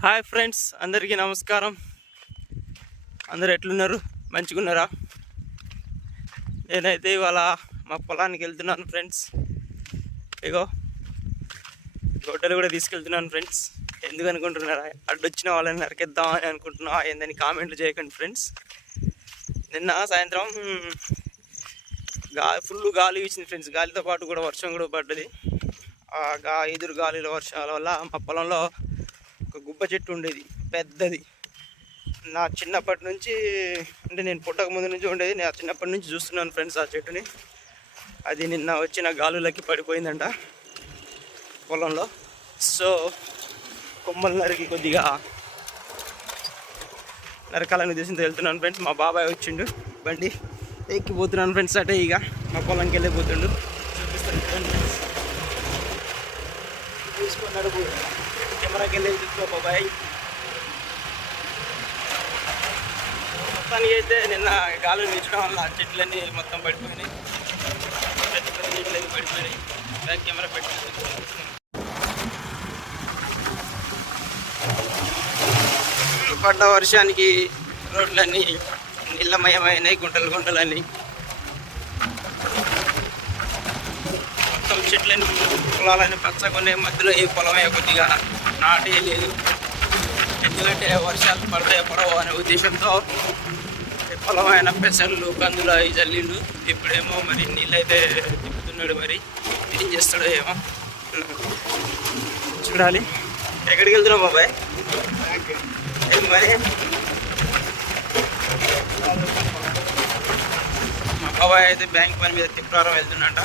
Hi friends అందరికీ నమస్కారం. అందరు ఎట్లున్నారు? మంచిగున్నారా? నేనైతే ఇవాళ మా పొలానికి వెళ్తున్నాను ఫ్రెండ్స్. ఇగో గొడ్డలు కూడా తీసుకెళ్తున్నాను ఫ్రెండ్స్. ఎందుకు అనుకుంటున్నారా? అడ్డొచ్చిన వాళ్ళని నరికేద్దామని అనుకుంటున్నా. ఏందని కామెంట్లు చేయకండి ఫ్రెండ్స్. నిన్న సాయంత్రం గా ఫుల్ గాలి ఇచ్చింది ఫ్రెండ్స్. గాలితో పాటు కూడా వర్షం కూడా పడ్డది. ఆ గా ఎదురు గాలిలో వర్షాల వల్ల మా పొలంలో ఒక గుబ్బ చెట్టు ఉండేది పెద్దది. నా చిన్నప్పటి నుంచి అంటే నేను పుట్టక ముందు నుంచి ఉండేది నేను చిన్నప్పటి నుంచి చూస్తున్నాను ఫ్రెండ్స్ ఆ చెట్టుని. అది నిన్న వచ్చిన గాలులకి పడిపోయిందంట పొలంలో. సో కొమ్మలు నరికి కొద్దిగా నరకాలని ఉద్దేశంతో వెళ్తున్నాను ఫ్రెండ్స్. మా బాబాయ్ వచ్చిండు బండి ఎక్కిపోతున్నాను ఫ్రెండ్స్ అటే ఇక. మా పొలంకి వెళ్ళిపోతుండు. చూపిస్తాను ఫ్రెండ్స్. చూసుకున్నాడు కెమెరాకి వెళ్ళి బాబాయ్ మొత్తానికి అయితే నిన్న గాలి నిలిచడం వల్ల ఆ చెట్లన్నీ మొత్తం పడిపోయినాయి. పెద్ద పెద్ద చెట్లన్నీ పడిపోయినాయి. బ్యాక్ కెమెరా పెట్టి పడ్డ వర్షానికి రోడ్లన్నీ నీళ్ళమయమైనాయి గుంటలు గుంటలన్నీ. మొత్తం చెట్లని పొలాలని ఉన్నాయి. మధ్యలో ఈ పొలమే కొద్దిగా నాటే లేదు. ఎందుకంటే వర్షాలు పడతాయి పడవు అనే ఉద్దేశంతో ఈ పొలమైన పెసర్లు కందులు అవి చల్లిండు ఇప్పుడేమో మరి నీళ్ళైతే తిప్పుతున్నాడు మరి. ఏం చేస్తాడో ఏమో. చూడాలి. ఎక్కడికి వెళ్తున్నావు బాబాయ్? మరి? మా బాబాయ్ అయితే బ్యాంక్ పని మీద తిప్పారం వెళ్తున్నట్ట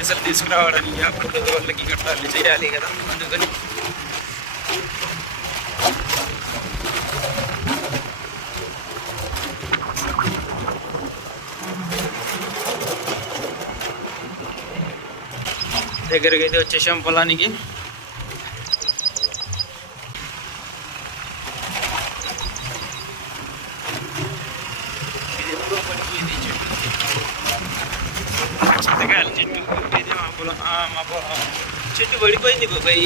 పైసలు తీసుకురావడానికి అప్పుడు వాళ్ళకి కట్టాలి చేయాలి కదా అందుకని దగ్గరికి అయితే వచ్చేసాం పొలానికి ఇది ఎప్పుడో పడిపోయింది ఈ చెట్టు చింతకాయల చెట్టు ఇది మా పొలం. ఆ, మా పొలం చెట్టు పడిపోయింది బాబాయ్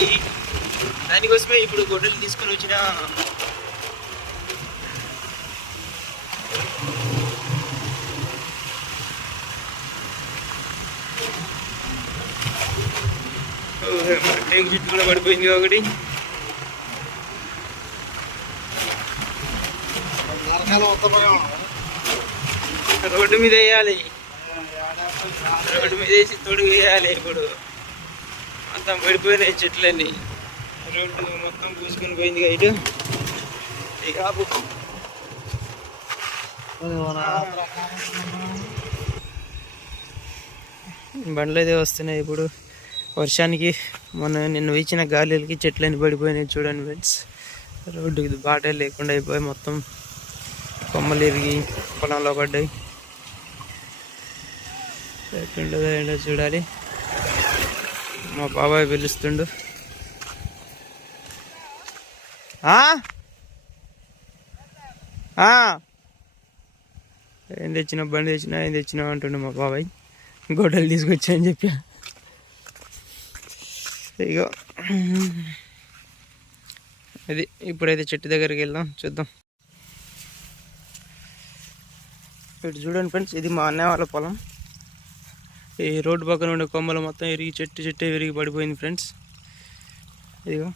దానికోసమే ఇప్పుడు గొడ్డలు తీసుకొని వచ్చిన. టేకు చెట్టు కూడా పడిపోయింది ఒకటి. రోడ్డు మీద వేయాలి. రోడ్డు మీద వేసి తొడుగు వేయాలి ఇప్పుడు. మొత్తం పడిపోయినాయి చెట్లన్నీ. రోడ్డు మొత్తం పూసుకొని పోయింది ఇటు. ఇక బండ్లు అయితే వస్తున్నాయి ఇప్పుడు. వర్షానికి మొన్న నిన్న వీచిన గాలికి చెట్లన్నీ పడిపోయినాయి చూడండి ఫ్రెండ్స్. రోడ్డుకి బాట లేకుండా అయిపోయి మొత్తం కొమ్మలు ఎరిగి పొలంలో పడ్డాయి. ఎట్లుంటుందో ఏంటో చూడాలి. మా బాబాయ్ పిలుస్తుండు. ఏం తెచ్చినా బండి తెచ్చినా ఏం తెచ్చినా అంటుండు మా బాబాయ్. గొడ్డలు తీసుకొచ్చా అని చెప్పా. ఇగో. ఇది ఇప్పుడైతే చెట్టు దగ్గరికి వెళ్దాం చూద్దాం. ఇటు చూడండి ఫ్రెండ్స్ ఇది మా అన్నయ్య వాళ్ళ పొలం. ఈ రోడ్డు పక్కన ఉండే కొమ్మలు మొత్తం ఇరిగి చెట్టు చెట్టే విరిగి పడిపోయింది ఫ్రెండ్స్. ఇదిగో.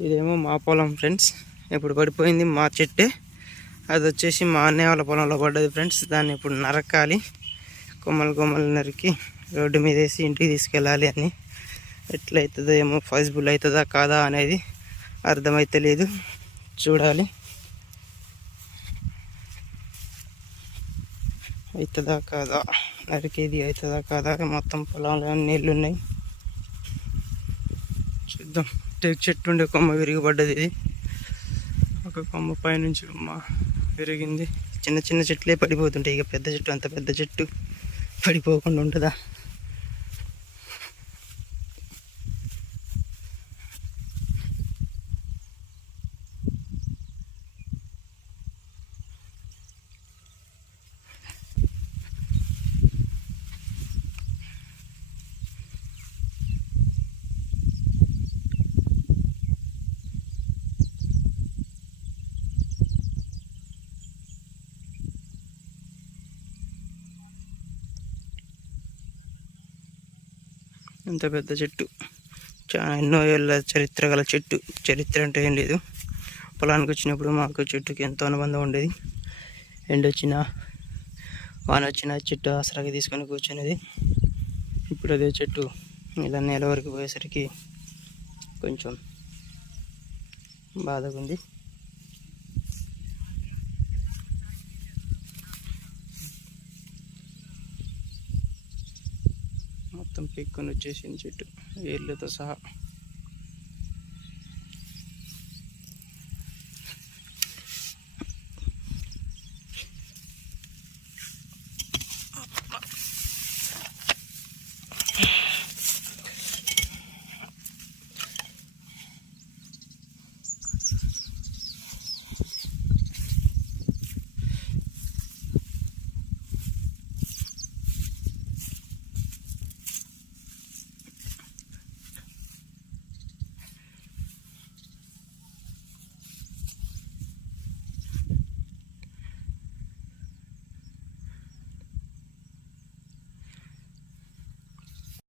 ఇదేమో మా పొలం ఫ్రెండ్స్. ఇప్పుడు పడిపోయింది మా చెట్టే. అది వచ్చేసి మా అన్నయ్య వాళ్ళ పొలంలో పడ్డది ఫ్రెండ్స్. దాన్ని ఇప్పుడు నరకాలి. కొమ్మలు కొమ్మలు నరికి రోడ్డు మీద వేసి ఇంటికి తీసుకెళ్ళాలి అని. ఎట్లయితుందో ఏమో పాసిబుల్ అవుతుందా కాదా అనేది అర్థమైతలేదు చూడాలి. అవుతుందా కాదా? నరికేది అవుతుందా కాదా మొత్తం పొలంలో నీళ్ళు ఉన్నాయి చూద్దాం. టేక్ చెట్టు ఉండే కొమ్మ విరిగిపడ్డది ఇది. ఒక కొమ్మ పైనుంచి కొమ్మ విరిగింది. చిన్న చిన్న చెట్లే పడిపోతుంటాయి. ఇక పెద్ద చెట్టు అంత పెద్ద చెట్టు పడిపోకుండా ఉంటుందా? ఇంత పెద్ద చెట్టు. చాలా ఎన్నో ఏళ్ళ చరిత్ర గల చెట్టు. చరిత్ర అంటే ఏం లేదు. పొలానికి వచ్చినప్పుడు మాకు చెట్టుకి ఎంతో అనుబంధం ఉండేది. ఎండొచ్చిన వాన వచ్చిన చెట్టు ఆసరాగా తీసుకొని కూర్చునేది. ఇప్పుడు అదే చెట్టు ఇలా నేల వరకు పోయేసరికి కొంచెం బాధగా ఉంది మొత్తం పెక్కుని వచ్చేసింది చెట్టు. ఏళ్ళతో సహా.